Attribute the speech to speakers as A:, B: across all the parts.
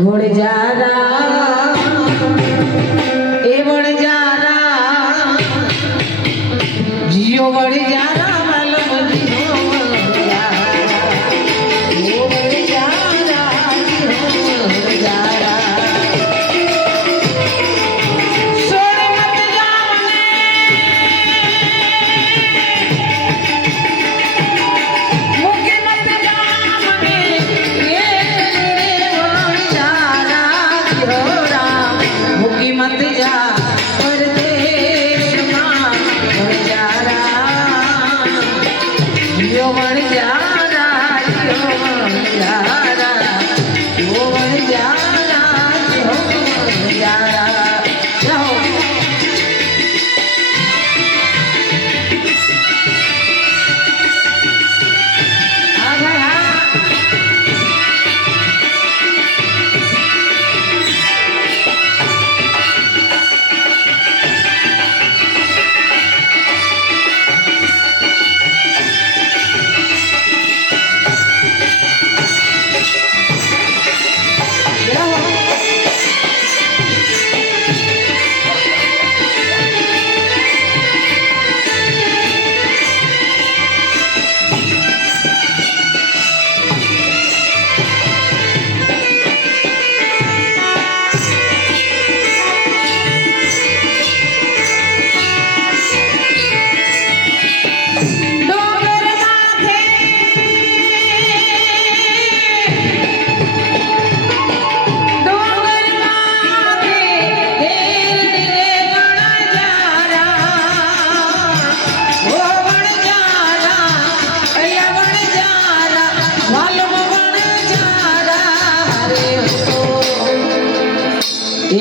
A: घोड़े जा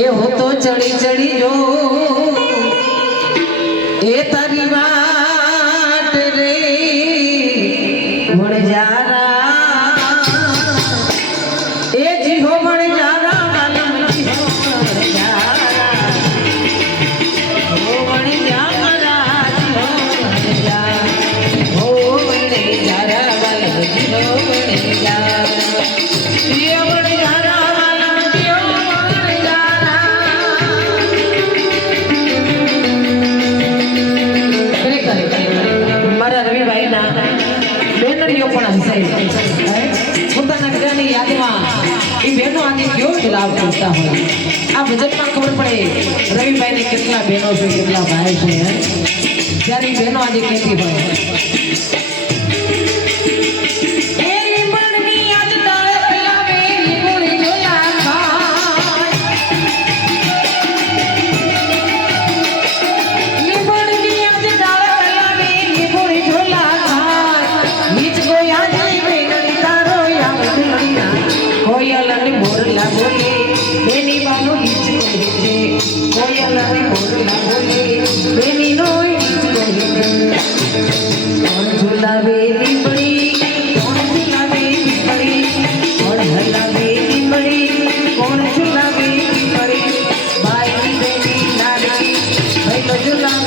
A: એ હું તો ચડી ચડી જોઉં. એ બહેનો આજે કેવો લાભ કરતા હોય. આ ભજનમાં ખબર પડે, રવિભાઈને કેટલા બહેનો છે, કેટલા ભાઈ છે ત્યારે એ બહેનો આજે કહેતી હોય બોલે એની વાનો હિચ કહે છે કોયલાને બોલના બોલે એની નો હિચ કહે છે કોણ ઝુલાવે દીપડી કોણ ઝુલાવે દીપડી કોણ હલાવે દીપડી કોણ ઝુલાવે દીપડી બાઈ બેટી નારી ભાઈ ઝુલાવે